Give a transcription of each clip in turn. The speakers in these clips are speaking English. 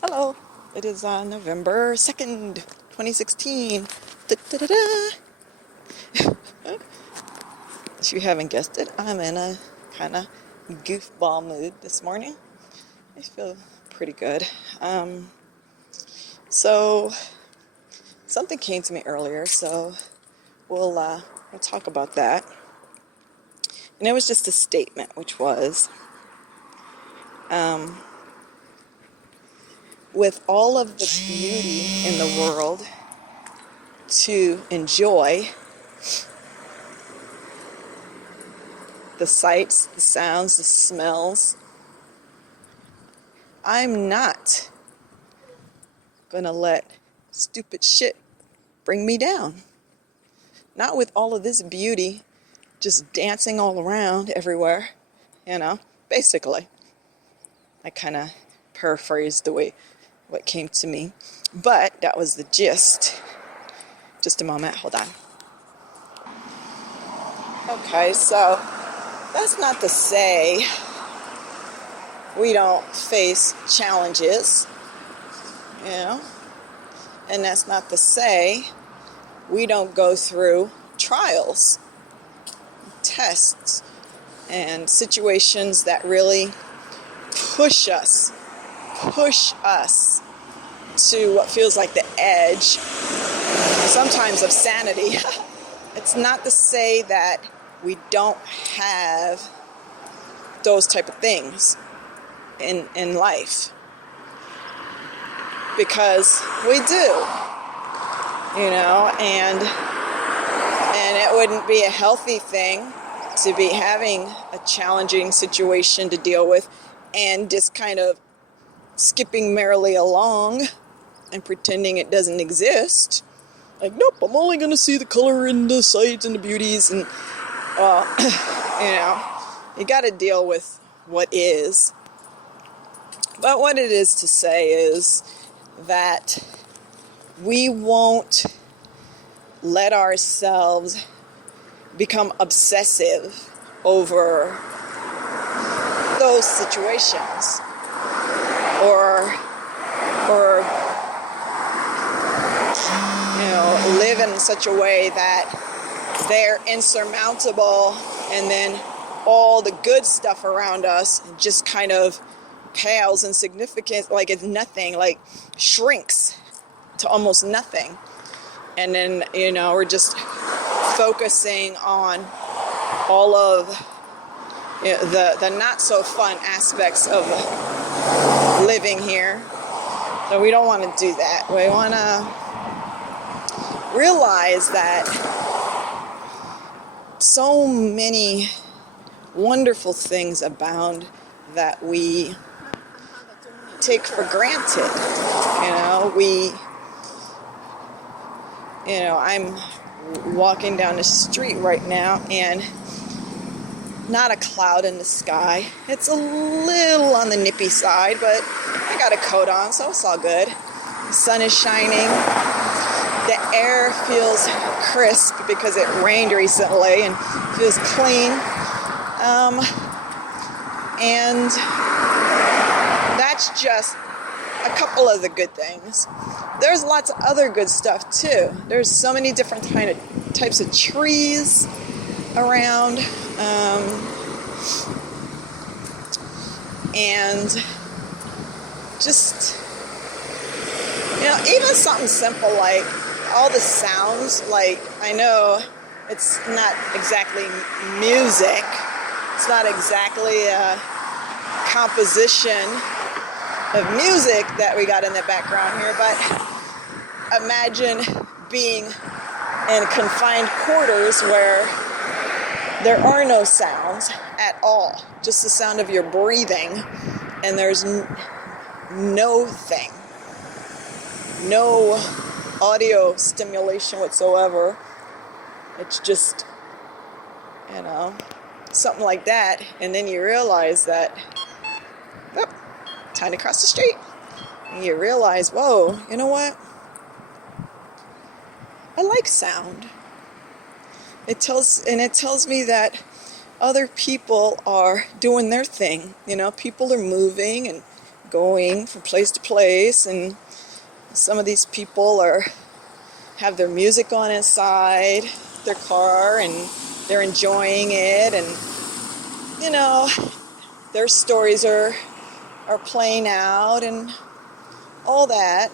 Hello, it is November 2nd, 2016. Da-da-da-da. If you haven't guessed it, I'm in a kind of goofball mood this morning. I feel pretty good. So, something came to me earlier, so we'll talk about that. And it was just a statement, which was, with all of the beauty in the world to enjoy, the sights, the sounds, the smells, I'm not gonna let stupid shit bring me down. Not with all of this beauty just dancing all around everywhere, basically. I kind of paraphrased the way what came to me, but that was the gist. Just a moment, hold on. Okay, so that's not to say we don't face challenges, and that's not to say we don't go through trials, tests, and situations that really push us to what feels like the edge, sometimes of sanity. It's not to say that we don't have those type of things in life, because we do, and it wouldn't be a healthy thing to be having a challenging situation to deal with and just kind of skipping merrily along and pretending it doesn't exist. Like, nope, I'm only going to see the color and the sights and the beauties, and you got to deal with what is. But what it is to say is that we won't let ourselves become obsessive over those situations, or live in such a way that they're insurmountable, and then all the good stuff around us just kind of pales in significance, like it's nothing, like shrinks to almost nothing. And then, we're just focusing on all of the not so fun aspects of living here. So we don't want to do that. We want to realize that so many wonderful things abound that we take for granted. I'm walking down the street right now, and not a cloud in the sky. It's a little on the nippy side, but I got a coat on, so it's all good. The sun is shining. The air feels crisp because it rained recently and feels clean. And that's just a couple of the good things. There's lots of other good stuff too. There's so many different types of trees around, and just even something simple like all the sounds. Like, I know it's not exactly music, it's not exactly a composition of music that we got in the background here, but imagine being in confined quarters where there are no sounds at all, just the sound of your breathing, and there's no thing, no audio stimulation whatsoever. It's just, something like that, and then you realize that, time to cross the street. And you realize, whoa, you know what? I like sound. It tells me that other people are doing their thing. People are moving and going from place to place, and some of these people have their music on inside their car and they're enjoying it, and their stories are playing out and all that,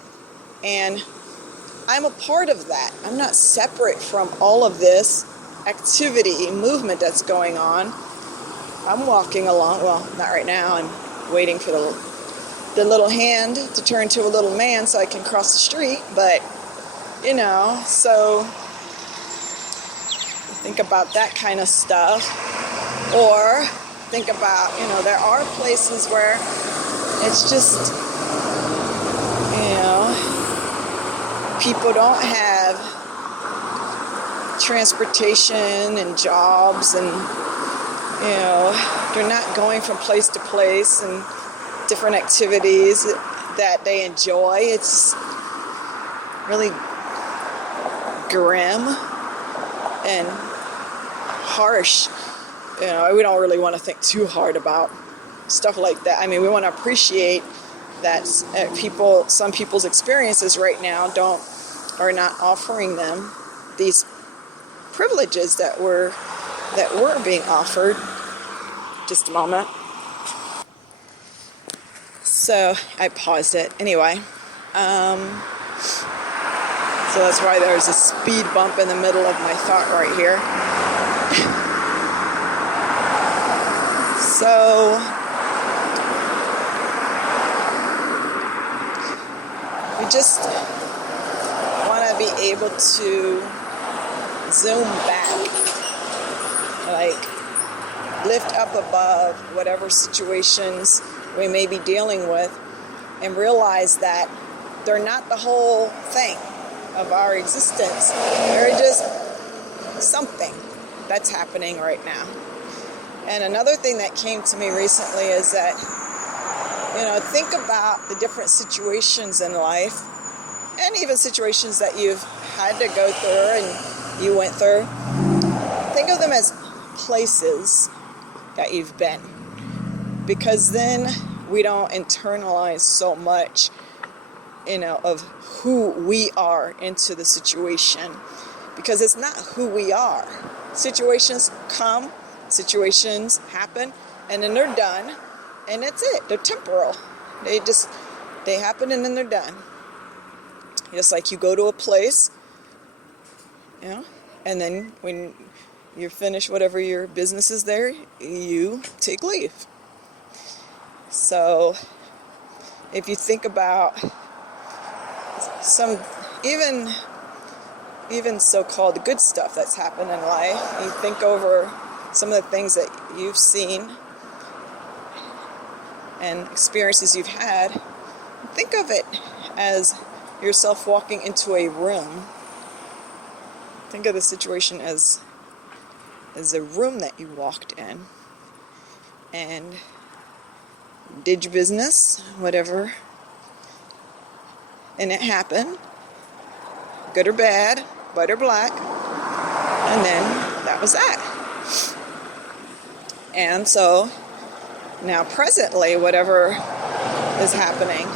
and I'm a part of that. I'm not separate from all of this activity, movement that's going on. I'm walking along, well, not right now, I'm waiting for the little hand to turn to a little man so I can cross the street, but so think about that kind of stuff. Or think about, there are places where it's just, people don't have transportation and jobs, and they're not going from place to place and different activities that they enjoy. It's really grim and harsh. We don't really want to think too hard about stuff like that. I mean, we want to appreciate that some people's experiences right now are not offering them these privileges that were being offered. Just a moment. So I paused it. Anyway, so that's why there's a speed bump in the middle of my thought right here. So we just want to be able to zoom back, like lift up above whatever situations we may be dealing with, and realize that they're not the whole thing of our existence. They're just something that's happening right now. And another thing that came to me recently is that, think about the different situations in life, and even situations that you've had to go through and you went through. Think of them as places that you've been, because then we don't internalize so much, of who we are into the situation, because it's not who we are. Situations come, situations happen, and then they're done, and that's it. They're temporal. They happen and then they're done. Just like you go to a place, and then when you finish whatever your business is there, you take leave. So if you think about some even so-called good stuff that's happened in life, you think over some of the things that you've seen and experiences you've had, think of it as yourself walking into a room. Think of the situation as a room that you walked in and did your business, whatever, and it happened, good or bad, white or black, and then that was that. And so now presently, whatever is happening,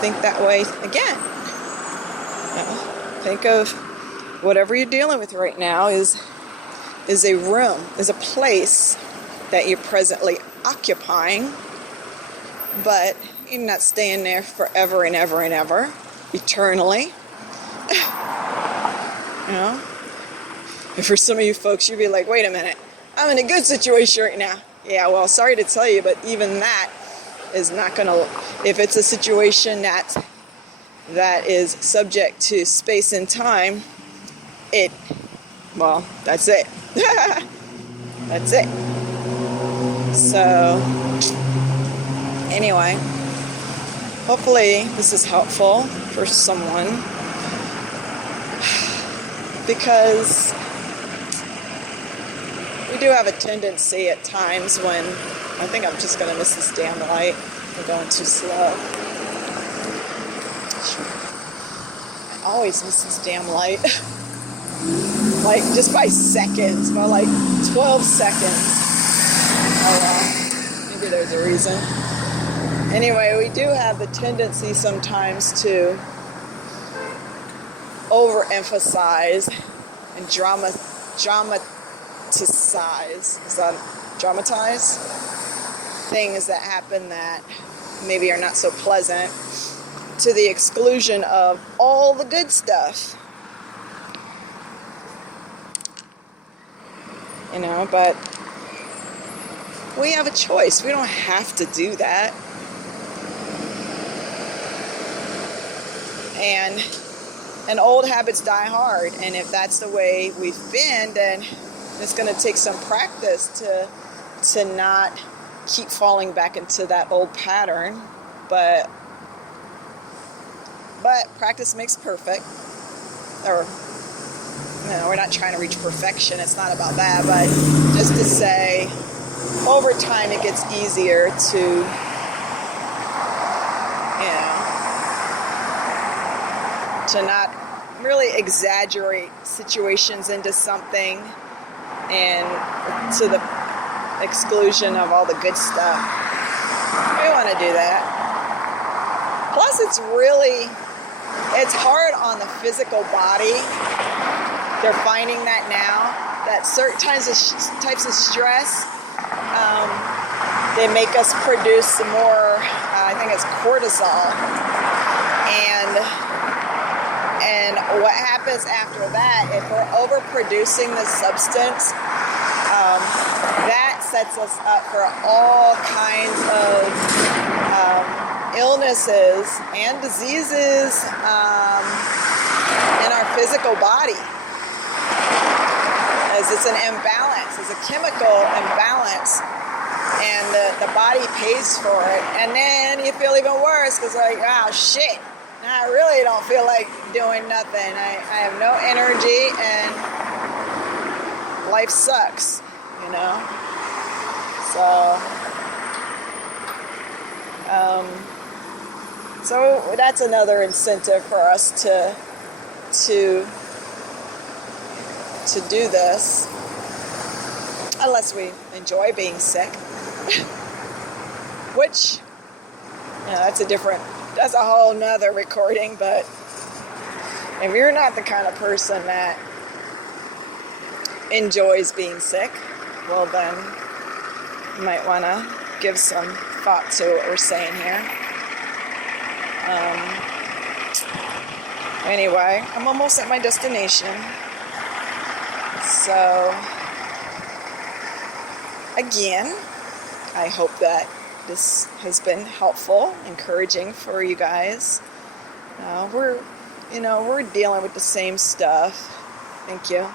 think that way again. Think of whatever you're dealing with right now is a room, is a place that you're presently occupying, but you're not staying there forever and ever and ever, eternally. And for some of you folks, you'd be like, wait a minute, I'm in a good situation right now. Yeah, well, sorry to tell you, but even that is not going to, if it's a situation that is subject to space and time, that's it. That's it. So, anyway, hopefully this is helpful for someone, because we do have a tendency at times when, I think I'm just going to miss this damn light. I'm going too slow. I always miss this damn light. Like, just by seconds, by like 12 seconds. Oh, well, maybe there's a reason. Anyway, we do have the tendency sometimes to overemphasize and dramatize. Is that dramatize? Things that happen that maybe are not so pleasant, to the exclusion of all the good stuff. You know, but we have a choice. We don't have to do that. And old habits die hard. And if that's the way we've been, then it's going to take some practice to not keep falling back into that old pattern. But practice makes perfect. Or, you know, we're not trying to reach perfection. It's not about that. But just to say, over time it gets easier to, you know, to not really exaggerate situations into something and to the exclusion of all the good stuff. We want to do that. Plus, it's hard on the physical body. They're finding that now, that certain types of stress, they make us produce some more, I think it's cortisol. And what happens after that, if we're overproducing this substance, that sets us up for all kinds of illnesses and diseases in our physical body. As it's an imbalance, it's a chemical imbalance, and the body pays for it. And then you feel even worse because like, oh shit, I really don't feel like doing nothing. I have no energy and life sucks, you know? So that's another incentive for us to do this, unless we enjoy being sick, which, you know, that's a whole nother recording. But if you're not the kind of person that enjoys being sick, well then you might want to give some thought to what we're saying here. Anyway, I'm almost at my destination. So, again, I hope that this has been helpful, encouraging for you guys. We're dealing with the same stuff. Thank you.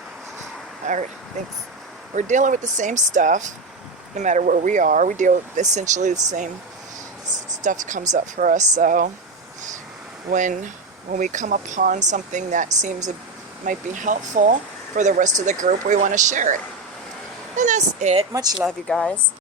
All right, thanks. We're dealing with the same stuff, no matter where we are. We deal with essentially the same stuff comes up for us. So, when we come upon something that seems might be helpful for the rest of the group, we want to share it. And that's it. Much love, you guys.